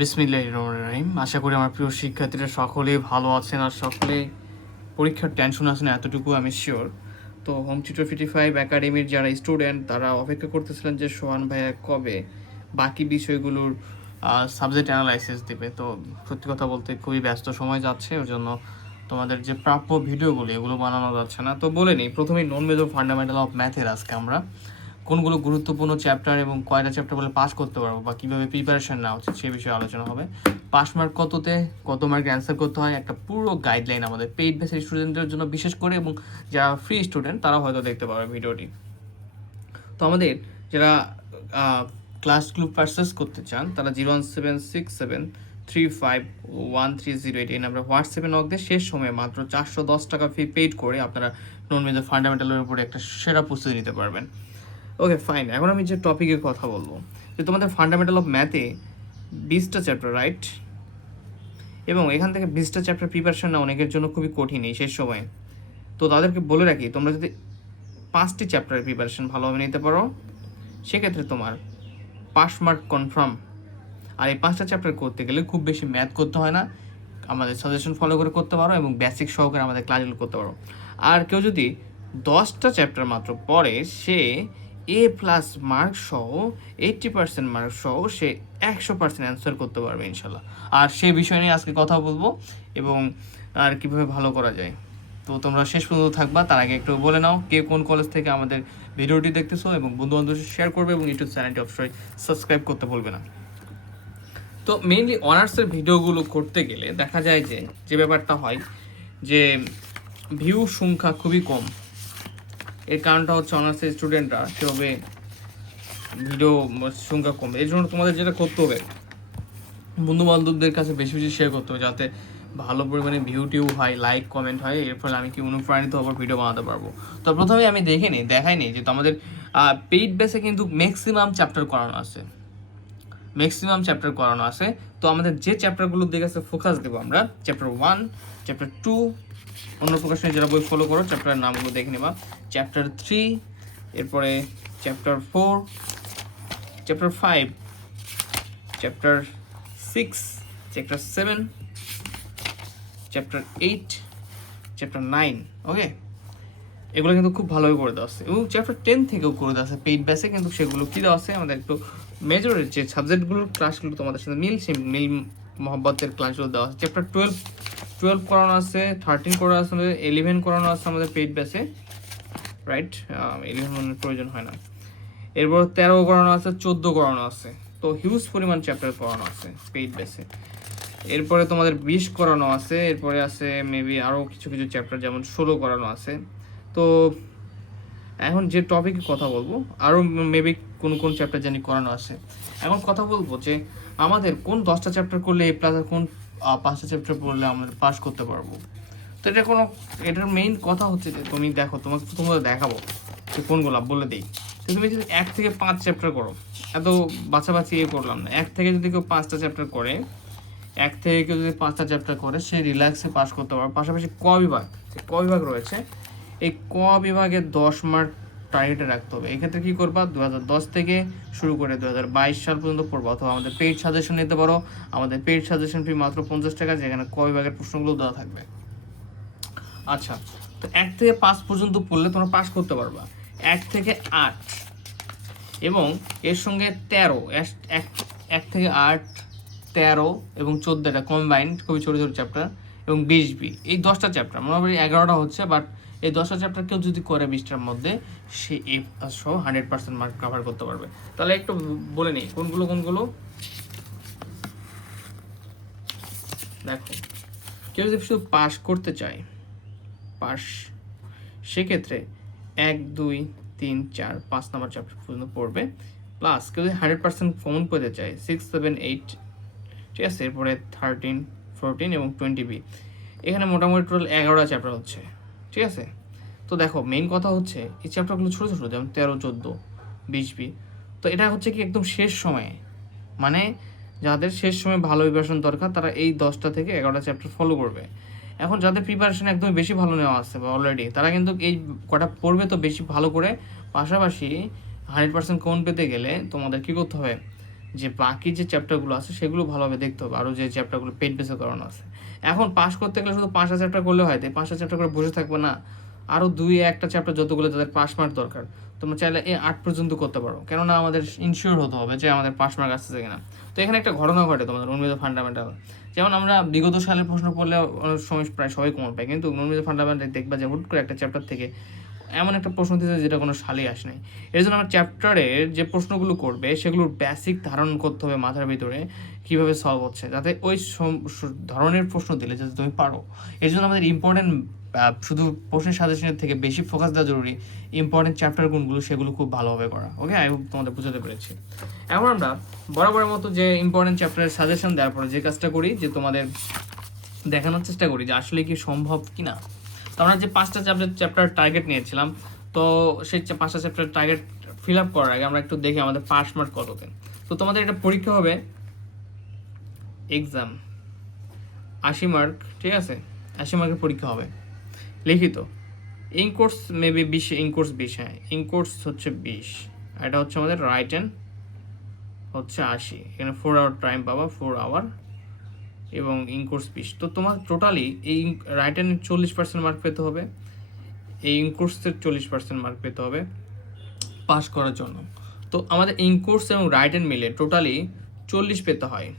বিসমিল্লাহ রহিম। আশা করি আমার প্রিয় শিক্ষার্থীরা সকলেই ভালো আছেন আর সকলে পরীক্ষার টেনশন আছেন এতটুকু আমি শিওর তো হোম টিউটর ফিফটি ফাইভ একাডেমির যারা স্টুডেন্ট তারা অপেক্ষা করতেছিলেন যে সোহান ভাইয়া কবে বাকি বিষয়গুলোর সাবজেক্ট অ্যানালাইসিস দেবে। তো সত্যি কথা বলতে খুবই ব্যস্ত সময় যাচ্ছে ওর জন্য তোমাদের যে প্রাপ্য ভিডিওগুলো, এগুলো বানানো যাচ্ছে না। তো বলে নিই, প্রথমেই নন মেজর ফান্ডামেন্টাল অফ ম্যাথের আজকে আমরা। কোনগুলো গুরুত্বপূর্ণ চ্যাপ্টার এবং কয়টা চ্যাপ্টার বলে পাস করতে পারব বা কীভাবে প্রিপারেশন নেওয়া উচিত সে বিষয়ে আলোচনা হবে। পাস মার্ক কততে, কত মার্ক অ্যান্সার করতে হয়, একটা পুরো গাইডলাইন আমাদের পেইড বেসের স্টুডেন্টদের জন্য বিশেষ করে এবং যারা ফ্রি স্টুডেন্ট তারা হয়তো দেখতে পাবে ভিডিওটি। তো আমাদের যারা ক্লাসগুলো পারচেস করতে চান, তারা zero one seven six seven three five one three zero eight এই নাম্বার হোয়াটসঅ্যাপে নক দিয়ে শেষ সময়ে মাত্র চারশো দশ টাকা ফি পেইড করে আপনারা নন মেজর ফান্ডামেন্টালের উপরে একটা সেরা প্রস্তুতি নিতে পারবেন। ওকে ফাইন এখন আমি যে টপিকের কথা বলব, যে তোমাদের ফান্ডামেন্টাল অফ ম্যাথে বিশটা চ্যাপ্টার রাইট এবং এখান থেকে বিশটা চ্যাপ্টার প্রিপারেশন না অনেকের জন্য খুবই কঠিন এই শেষ সময়ে। তো তাদেরকে বলে রাখি, তোমরা যদি পাঁচটি চ্যাপ্টারের প্রিপারেশন ভালোভাবে নিতে পারো, সেক্ষেত্রে তোমার পাস মার্ক কনফার্ম আর এই পাঁচটা চ্যাপ্টার করতে গেলে খুব বেশি ম্যাথ করতে হয় না, আমাদের সাজেশন ফলো করে করতে পারো এবং বেসিক সহকারে আমাদের ক্লাসগুলো করতে পারো। আর কেউ যদি দশটা চ্যাপ্টার মাত্র পড়ে, সে এ প্লাস মার্ক সহ এইট্টি পার্সেন্ট মার্ক সহ সে একশো পার্সেন্ট অ্যান্সার করতে পারবে ইনশাল্লাহ। আর সে বিষয় নিয়ে আজকে কথা বলব এবং আর কীভাবে ভালো করা যায়। তো তোমরা শেষ পর্যন্ত থাকবা, তার আগে একটু বলে নাও কে কোন কলেজ থেকে আমাদের ভিডিওটি দেখতেছো এবং বন্ধু বান্ধব শেয়ার করবে এবং ইউটিউব চ্যানেলটি অবশ্যই সাবস্ক্রাইব করতে ভুলবে না। তো মেইনলি অনার্সের ভিডিওগুলো করতে গেলে দেখা যায় যে যে ব্যাপারটা হয় যে ভিউ সংখ্যা খুবই কম। এর কারণটা হচ্ছে অনার্সের স্টুডেন্টরা সেভাবে ভিডিও সংখ্যা কম এই জন্য তোমাদের যেটা করতে হবে বন্ধু বান্ধবদের কাছে বেশি বেশি শেয়ার করতে হবে যাতে ভালো পরিমাণে ভিউ টিউ হয় লাইক কমেন্ট হয়, এর ফলে আমি কি অনুপ্রাণিত হবার ভিডিও বানাতে পারব। তো প্রথমে আমি দেখে নিই, দেখাই নিই যে আমাদের পেইড বেসে কিন্তু ম্যাক্সিমাম চ্যাপ্টার করানো আছে। ম্যাক্সিমাম চ্যাপ্টার করানো আছে। তো আমাদের যে চ্যাপ্টারগুলোর দিকে আছে ফোকাস দেবো আমরা। চ্যাপ্টার ওয়ান চ্যাপ্টার টু অন্য প্রকাশনে যারা বই ফলো করো চ্যাপ্টারের নামগুলো দেখে নেবা। চ্যাপ্টার থ্রি এরপরে chapter four chapter five chapter six chapter seven chapter eight chapter nine okay এগুলো কিন্তু খুব ভালোভাবে করে দেওয়া আছে। এবং চ্যাপ্টার টেন থেকেও করে দেওয়া আছে পেইড ব্যাসে কিন্তু সেগুলো কী দেওয়া আছে? আমাদের একটু মেজরের যে সাবজেক্টগুলোর ক্লাসগুলো তোমাদের সাথে মিল সেই মিল মহব্বতের ক্লাসগুলো দেওয়া আছে। চ্যাপ্টার টুয়েলভ টুয়েলভ করানো আছে থার্টিন করানো আছে আমাদের ইলেভেন করানো আছে আমাদের পেইড ব্যাসে রাইট ইলেভেনের প্রয়োজন হয় না। এরপর তেরো করানো আছে চোদ্দ করানো আছে। তো হিউজ পরিমাণ চ্যাপ্টার করানো আছে পেইড বেসে এরপরে তোমাদের বিশ করানো আছে এরপরে আছে মেবি আরও কিছু কিছু চ্যাপ্টার যেমন ষোলো করানো আছে। তো এখন যে টপিকে কথা বলব আরও মেবি কোন কোন চ্যাপ্টার জানি করানো আছে। এখন কথা বলব যে আমাদের কোন দশটা চ্যাপ্টার করলে এ প্লাস কোন আহ, পাঁচটা চ্যাপ্টার পড়লে আমরা পাস করতে পারব। তো এটা কোনো, এটার মেইন কথা হচ্ছে যে তুমি দেখো, তোমাকে তোমাদের দেখাবো যে কোনগুলো, বলে দিই। তো তুমি যদি এক থেকে পাঁচ চ্যাপ্টার করো, এত বাছাবাছি ইয়ে করলাম না। এক থেকে যদি কেউ পাঁচটা চ্যাপ্টার করে, এক থেকে কেউ যদি পাঁচটা চ্যাপ্টার করে, সে রিল্যাক্সে পাস করতে পারবে। পাশাপাশি ক বিভাগ ক বিভাগ রয়েছে, এই ক বিভাগে দশ মার্ক টার্গেটে রাখতে হবে। এক্ষেত্রে কী করবা? দু হাজার দশ থেকে শুরু করে দু সাল পর্যন্ত পড়ব। অথবা আমাদের পেইড সাজেশন নিতে পারো। আমাদের পেইড সাজেশন ফি মাত্র পঞ্চাশ টাকা, যেখানে ক বিভাগের প্রশ্নগুলো দেওয়া থাকবে। আচ্ছা তো এক থেকে পাঁচ পর্যন্ত পড়লে তোমরা পাস করতে পারবা। এক থেকে আট। এবং এর সঙ্গে তেরো। এক থেকে আট, তেরো এবং চোদ্দোটা কম্বাইন্ড খুবই ছোটো ছোটো চ্যাপ্টার এবং বিশ বি এই দশটা চ্যাপ্টার মোটামুটি এগারোটা হচ্ছে বাট এই দশটা চ্যাপ্টার কেউ যদি করে বিশটার মধ্যে, সে এ সহ হান্ড্রেড পার্সেন্ট মার্ক কভার করতে পারবে। তাহলে একটু বলে নিই, কোনগুলো কোনগুলো? দেখো, কেউ যদি শুধু পাস করতে চায় পাস সেক্ষেত্রে এক, দুই, তিন, চার, পাঁচ নম্বর চ্যাপ্টার পর্যন্ত পড়বে। প্লাস কেউ যদি হান্ড্রেড পার্সেন্ট কমন পেতে চায় সিক্স সেভেন এইট ঠিক আছে, এরপরে থার্টিন ফোরটিন এবং টোয়েন্টি বি এখানে মোটামুটি টোটাল এগারোটা চ্যাপ্টার হচ্ছে। ঠিক আছে? তো দেখো মেইন কথা হচ্ছে এই চ্যাপ্টারগুলো ছোটো ছোটো, যেমন তেরো, চোদ্দ, বিশ বি। তো এটা হচ্ছে কি একদম শেষ সময়ে। মানে যাদের শেষ সময় ভালো প্রিপারেশন দরকার, তারা এই দশটা থেকে এগারোটা চ্যাপ্টার ফলো করবে। এখন যাদের প্রিপারেশন একদম বেশি ভালো নেওয়া আছে বা অলরেডি তারা কিন্তু এই কটা পড়বে তো বেশি ভালো করে। পাশাপাশি হান্ড্রেড পার্সেন্ট কোন পেতে গেলে তোমাদের কী করতে হবে? যে বাকি যে চ্যাপ্টারগুলো আছে, সেগুলো ভালোভাবে দেখতে হবে। আরও যে চ্যাপ্টারগুলো পেট বেসে করানো আছে। এখন পাশ করতে গেলে শুধু পাঁচটা চ্যাপ্টার করলে হয়, তাই পাঁচটা চ্যাপ্টার করে বসে থাকবে না। আরও দুই একটা চ্যাপ্টার যতগুলো তাদের পাস মার্ক দরকার, তোমরা চাইলে এই আট পর্যন্ত করতে পারো। কেননা আমাদের ইনশিওর হতে হবে যে আমাদের পাস মার্ক আসতেছে কিনা। তো এখানে একটা ঘটনা ঘটে তোমাদের উন্মিত ফান্ডামেন্টাল যেমন আমরা বিগত সালের প্রশ্ন পড়লে অনেক সময় প্রায় সবাই কমন পাই কিন্তু উন্মিত ফান্ডামেন্টাল দেখবা যে হুট করে একটা চ্যাপ্টার থেকে এমন একটা প্রশ্ন দিতে যেটা কোনো সালেই আসে নাই। এর জন্য আমার চ্যাপ্টারের যে প্রশ্নগুলো করবে, সেগুলোর বেসিক ধারণ করতে হবে মাথার ভিতরে। কীভাবে সলভ হচ্ছে? যাতে ওই ধরনের প্রশ্ন দিলে যাতে তুমি পারো। এর জন্য আমাদের ইম্পর্টেন্ট শুধু প্রশ্নের সাজেশনের থেকে বেশি ফোকাস দেওয়া জরুরি। ইম্পর্টেন্ট চ্যাপ্টার কোনগুলো সেগুলো খুব ভালোভাবে করা। ওকে হোপ তোমাদের বুঝাতে পেরেছি। এখন আমরা বরাবরের মতো যে ইম্পর্টেন্ট চ্যাপ্টারের সাজেশন দেওয়ার পরে যে কাজটা করি, যে তোমাদের দেখানোর চেষ্টা করি যে আসলে কি সম্ভব কি না তো আমরা যে পাঁচটা চ্যাপ্টার চ্যাপ্টার টার্গেট নিয়েছিলাম, তো সেই পাঁচটা চ্যাপ্টার টার্গেট ফিল আপ করার আগে আমরা একটু দেখি আমাদের পাস মার্ক কততে। তো তোমাদের এটা পরীক্ষা হবে এক্সাম আশি মার্ক ঠিক আছে? আশি মার্কের পরীক্ষা হবে। লিখিত। ইন কোর্স মেবি বিশ ইন কোর্স বিশ হ্যাঁ। ইন হচ্ছে বিশ। এটা হচ্ছে আমাদের রাইট হ্যান্ড হচ্ছে আশি। এখানে ফোর আওয়ার টাইম পাবা ফোর আওয়ার এবং ইনকোর্স বিশ। তো তোমার টোটালি এই রাইট হ্যান্ড চল্লিশ পার্সেন্ট মার্ক পেতে হবে। এই ইনকোর্সের চল্লিশ পার্সেন্ট মার্ক পেতে হবে পাস করার জন্য। তো আমাদের ইনকোর্স এবং রাইট হ্যান্ড মিলে টোটালি চল্লিশ পেতে হয়।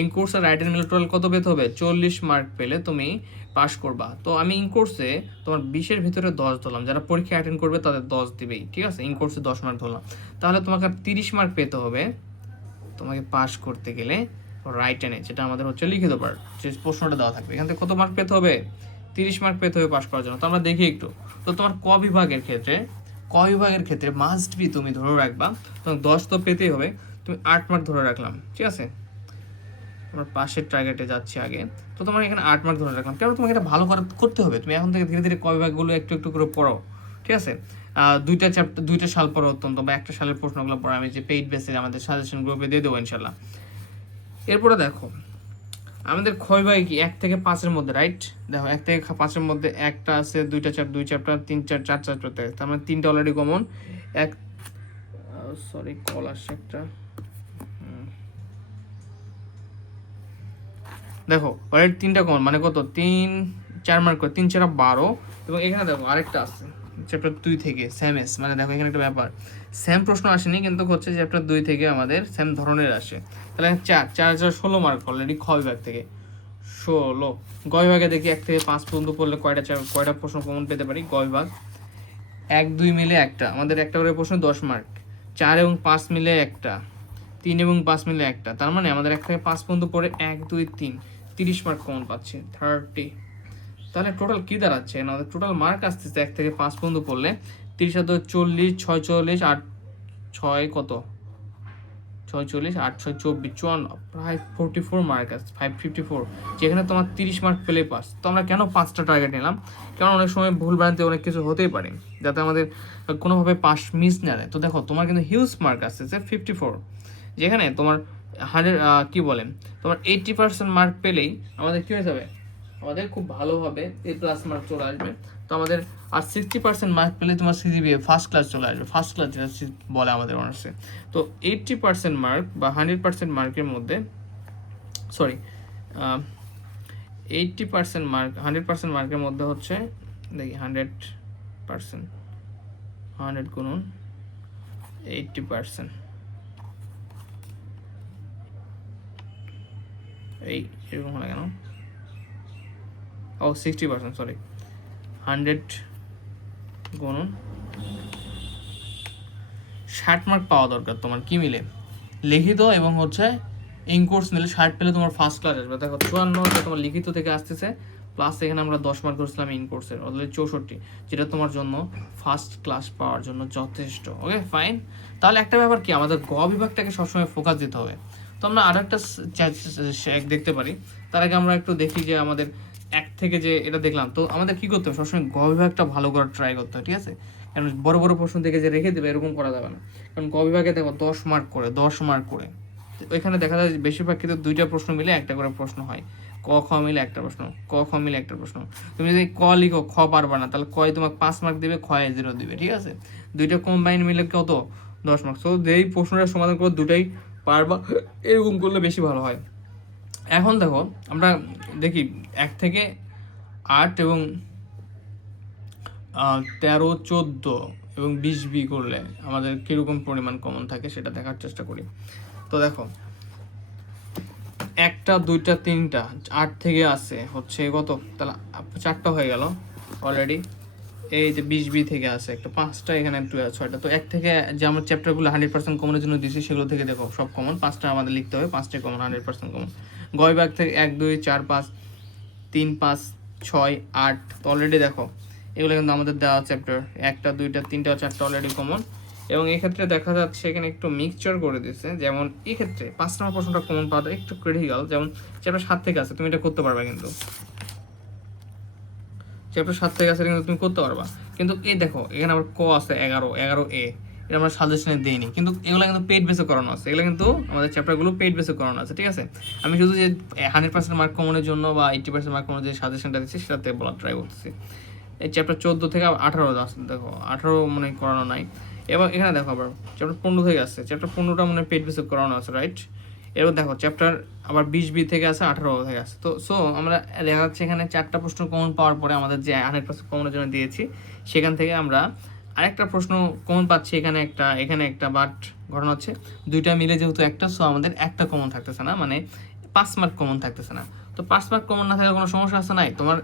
ইনকোর্স রাইট হ্যান্ড মিলে কত পেতে হবে? চল্লিশ মার্ক পেলে তুমি পাস করবা। তো আমি ইনকোর্সে তোমার বিশের ভিতরে দশ ধরলাম। যারা পরীক্ষা অ্যাটেন্ড করবে তাদের দশ দিবেই। ঠিক আছে? ইনকোর্সে দশ মার্ক ধরলাম। তাহলে তোমাকে তিরিশ মার্ক পেতে হবে তোমাকে পাস করতে গেলে রাইট হ্যান্ডে যেটা আমাদের হচ্ছে লিখিত পার্ট যে প্রশ্নটা দেওয়া থাকবে। এখান থেকে কত মার্ক পেতে হবে? তিরিশ মার্ক পেতে হবে পাস করার জন্য। তো আমরা দেখি একটু। তো তোমার ক বিভাগের ক্ষেত্রে, ক বিভাগের ক্ষেত্রে মাস্ট বি তুমি ধরে রাখবা। তোমার দশ তো পেতেই হবে। তুমি আট মার্ক ধরে রাখলাম। ঠিক আছে? তোমার পাশের টার্গেটে যাচ্ছি আগে। তো তোমার এখানে আট মার্ক ধরে রাখলাম। কেন তোমাকে এটা ভালো করে করতে হবে? তুমি এখন থেকে ধীরে ধীরে ক বিভাগগুলো একটু একটু করে পড়ো, ঠিক আছে? দুইটা চ্যাপ্টার দুইটা সাল পড়ো অত্যন্ত, বা একটা সালের প্রশ্নগুলো পড়ো। আমি যে পেইড বেসে আমাদের সাজেশন গ্রুপে দিয়ে দেবো ইনশাল্লাহ। এরপরে দেখো, আমাদের ক্ষয় ভাই কি? এক থেকে পাঁচের মধ্যে রাইট দেখো, এক থেকে পাঁচের মধ্যে একটা আছে, দুইটা চ্যাপ্টার দুই চ্যাপ্টার তিন চার চার চ্যাপ্টার তার মানে তিনটা অলরেডি কমন এক সরি কল আসছে একটা। দেখো অলরেডি তিনটা কমন মানে কত? তিন, চার মার্ক করে, তিন চার বারো। এবং এখানে দেখো, আরেকটা আছে চ্যাপ্টার দুই থেকে স্যাম এস মানে দেখো, এখানে একটা ব্যাপার। সেম প্রশ্ন আসেনি, কিন্তু হচ্ছে চ্যাপ্টার দুই থেকে আমাদের সেম ধরনের আসে। তাহলে চার চার চার ষোলো মার্ক অলরেডি খ বিভাগ থেকে। ষোলো, গ বিভাগে দেখি এক থেকে পাঁচ পর্যন্ত পড়লে কয়টা চার, কয়টা প্রশ্ন কমন পেতে পারি? গ বিভাগ। এক, দুই মিলে একটা, আমাদের একটা করে প্রশ্ন দশ মার্ক চার এবং পাঁচ মিলে একটা। তিন এবং পাঁচ মিলে একটা। তার মানে আমাদের এক থেকে পাঁচ পর্যন্ত পড়ে এক, দুই, তিন। তিরিশ মার্ক কমন পাচ্ছে থার্টি তাহলে টোটাল কি দাঁড়াচ্ছে? আমাদের টোটাল মার্ক আসতেছে এক থেকে পাঁচ পর্যন্ত পড়লে তিরিশ হাজার চল্লিশ, ছয়, চল্লিশ, আট, ছয় কত? ছয়, চল্লিশ, আট, ছয়, চব্বিশ, চুয়ান্ন। প্রায় ফোরটি ফোর মার্ক আসছে ফাইভ ফিফটি ফোর যেখানে তোমার তিরিশ মার্ক পেলে পাস তো আমরা কেন পাঁচটা টার্গেট নিলাম? কারণ অনেক সময় ভুল ভ্রান্তি অনেক কিছু হতেই পারে, যাতে আমাদের কোনোভাবে পাস মিস না দেয় তো দেখো, তোমার কিন্তু হিউজ মার্ক আসতেছে ফিফটি ফোর যেখানে তোমার হান্ড্রেড কী বলেন, তোমার এইটটি পার্সেন্ট মার্ক পেলেই আমাদের কী হয়ে যাবে? আমাদের খুব ভালোভাবে এ প্লাস মার্ক চলে আসবে। তো আমাদের আর সিক্সটি পার্সেন্ট মার্ক পেলে তোমার সিজিবিএ ফার্স্ট ক্লাস চলে আসবে। ফার্স্ট ক্লাস যেটা বলে আমাদের অনার্সে তো এইটটি পার্সেন্ট মার্ক বা হান্ড্রেড পার্সেন্ট মার্কের মধ্যে sorry eighty percent mark hundred percent মার্কের মধ্যে হচ্ছে, দেখি হান্ড্রেড পার্সেন্ট হান্ড্রেড গুণন এইটটি পার্সেন্ট এই, এরকম হলো কেন ও সিক্সটি পার্সেন্ট সরি হান্ড্রেড গুণন। ষাট মার্ক পাওয়া দরকার তোমার, কি মিলে? লিখিত এবং হচ্ছে ইনকোর্স মিলে ষাট পেলে তোমার ফার্স্ট ক্লাস আসবে। দেখো, চুয়ান্ন তোমার লিখিত থেকে আসতেছে প্লাস এখানে আমরা দশ মার্ক করছিলাম ইনকোর্সের চৌষট্টি, যেটা তোমার জন্য ফার্স্ট ক্লাস পাওয়ার জন্য যথেষ্ট ওকে ফাইন তাহলে একটা ব্যাপার কি, আমাদের গ বিভাগটাকে সবসময় ফোকাস দিতে হবে। তো আমরা আরও একটা চা- দেখতে পারি। তার আগে আমরা একটু দেখি যে আমাদের এক থেকে যে এটা দেখলাম, তো আমাদের কি করতে হবে? সবসময় গ বিভাগটা ভালো করে ট্রাই করতে হবে ঠিক আছে? কারণ বড় বড় প্রশ্ন থেকে যে রেখে দেবে, এরকম করা যাবে না। কারণ গ বিভাগে দেখো দশ মার্ক করে, দশ মার্ক করে। ওইখানে দেখা যায় বেশিরভাগ ক্ষেত্রে দুইটা প্রশ্ন মিলে একটা করে প্রশ্ন হয়। ক, খ মিলে একটা প্রশ্ন, ক, খ মিলে একটা প্রশ্ন। তুমি যদি ক লিখো, খ পারবা না, তাহলে কয় তোমাকে পাঁচ মার্ক দিবে ক্ষয় জিরো দিবে, ঠিক আছে? দুইটা কম্বাইন মিলে কত? দশ মার্ক তো যেই প্রশ্নটা সমাধান করো দুটাই পারবা এরকম করলে বেশি ভালো হয়। এখন দেখো, আমরা দেখি এক থেকে আট এবং তেরো, চোদ্দ এবং বিশ বি করলে আমাদের কীরকম পরিমাণ কমন থাকে সেটা দেখার চেষ্টা করি। তো দেখো, একটা, দুইটা, তিনটা, আট থেকে আছে, হচ্ছে কত? তাহলে চারটা হয়ে গেল অলরেডি এই যে বিশ বি থেকে আছে, একটা পাঁচটা এখানে একটু ছয়টা। তো এক থেকে যে আমার চ্যাপ্টারগুলো হান্ড্রেড পার্সেন্ট কমনের জন্য দিয়েছি সেগুলো থেকে দেখো, সব কমন পাঁচটা আমাদের লিখতে হবে, পাঁচটাই কমন হান্ড্রেড পার্সেন্ট কমন গয় ব্যাগ থেকে এক, দুই, চার, পাঁচ, তিন, পাঁচ, ছয়, আট। তো অলরেডি দেখো, এগুলো কিন্তু আমাদের দেওয়া চ্যাপ্টার একটা, দুইটা, তিনটা, চারটা অলরেডি কমন এবং এক্ষেত্রে দেখা যাচ্ছে এখানে একটু মিক্সচার করে দিচ্ছে যেমন এক্ষেত্রে ক্ষেত্রে পাঁচ নম্বর প্রশ্নটা কমন পাওয়াটা একটু ক্রিটিক্যাল যেমন চ্যাপ্টার সাত থেকে আছে, তুমি এটা করতে পারবে কিন্তু। চ্যাপ্টার সাত থেকে আছে কিন্তু তুমি করতে পারবা। কিন্তু এই দেখো, এখানে আবার ক আছে, এগারো এগারো এ। এটা আমরা সাজেশনে দিইনি। কিন্তু এগুলো কিন্তু পেড বেসে করানো আছে। এগুলো কিন্তু আমাদের চ্যাপ্টারগুলো পেড বেসে করানো আছে, ঠিক আছে? আমি শুধু যে হান্ড্রেড পার্সেন্ট মার্ক কমনের জন্য বা এইটি পার্সেন্ট মার্ক কমনের যে সাজেশনটা দিচ্ছি, সেটাতে বলার ট্রাই করতেছি। এই চ্যাপ্টার চোদ্দ থেকে আঠারো আছে, দেখো। আঠারো মানে করানো নাই। এবার এখানে দেখো আবার চ্যাপ্টার পনেরো থেকে আসছে চ্যাপ্টার পনেরোটা মানে পেড বেসে করানো আছে রাইট এবার দেখো চ্যাপ্টার আবার বিশ বি থেকে আছে, আঠারো থেকে আছে। তো সো আমরা দেখা যাচ্ছে এখানে চারটা প্রশ্ন কমন পাওয়ার পরে আমাদের যে হান্ড্রেড পার্সেন্ট কমনের জন্য দিয়েছি, সেখান থেকে আমরা আরেকটা প্রশ্ন কমন পাচ্ছি, এখানে একটা এখানে একটা বাট ঘটনা হচ্ছে, দুইটা মিলে যেহেতু একটা সো আমাদের একটা কমন থাকতেছে না মানে পাঁচ মার্ক কমন থাকতেছে না। তো পাঁচ মার্ক কমন না থাকলে কোনো সমস্যা আছে? নাই। তোমার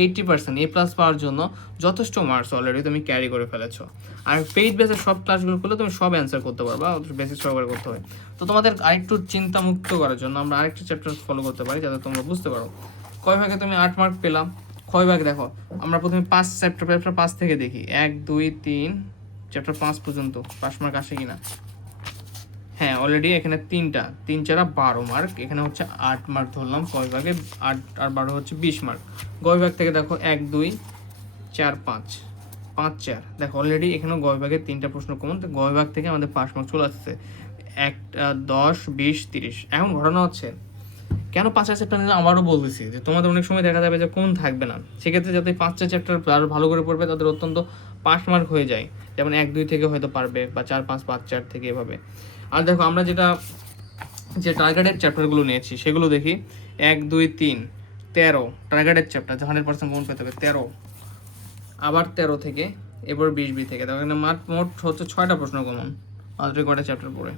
এইটটি পার্সেন্ট এ প্লাস পাওয়ার জন্য যথেষ্ট মার্কস অলরেডি তুমি ক্যারি করে ফেলেছো। আর পেইড বেসে সব ক্লাসগুলো করলে তুমি সব অ্যান্সার করতে পারবা বেসিস সহকারে করতে হয়। তো তোমাদের আরেকটু চিন্তা মুক্ত করার জন্য আমরা আরেকটা চ্যাপ্টার ফলো করতে পারি, যাতে তোমরা বুঝতে পারো। কয় ভাগে তুমি আট মার্ক পেলাম? কয় ভাগ দেখো, আমরা প্রথমে পাঁচ চ্যাপ্টার চ্যাপ্টার পাঁচ থেকে দেখি। এক, দুই, তিন চ্যাপ্টার পাঁচ পর্যন্ত, পাঁচ মার্ক আসে কিনা? হ্যাঁ অলরেডি এখানে তিনটা। তিন চারা বারো মার্ক এখানে হচ্ছে আট মার্ক ধরলাম, কয় ভাগে? আট আর বারো হচ্ছে বিশ মার্ক গয় ভাগ থেকে দেখো এক, দুই, চার, পাঁচ। পাঁচ, চার। দেখো অলরেডি এখানেও গয় তিনটা প্রশ্ন কমন তো গয় ভাগ থেকে আমাদের পাঁচ মার্ক চলে আসছে। এক দশ, বিশ, তিরিশ। এখন ঘটনা হচ্ছে, কেন পাঁচটা চ্যাপ্টার নিলে আবারও বলতেছি যে তোমাদের অনেক সময় দেখা যাবে যে কোন থাকবে না। সেক্ষেত্রে যাতে পাঁচটা চ্যাপ্টার আরও ভালো করে পড়বে, তাদের অত্যন্ত পাঁচ মার্ক হয়ে যায়। যেমন এক, দুই থেকে হয়তো পারবে, বা চার, পাঁচ পাঁচ, চার থেকে এভাবে। আর দেখো, আমরা যেটা, যে টার্গেটেড চ্যাপ্টারগুলো নিয়েছি, সেগুলো দেখি। এক, দুই, তিন, তেরো টার্গেটেড চ্যাপ্টার হান্ড্রেড পার্সেন্ট কোন পেতে হবে, তেরো। আবার তেরো থেকে এবার বিশ বি থেকে। দেখো মাঠ মোট হচ্ছে ছয়টা প্রশ্ন কমন অলরেডি কটা চ্যাপ্টার পড়ে।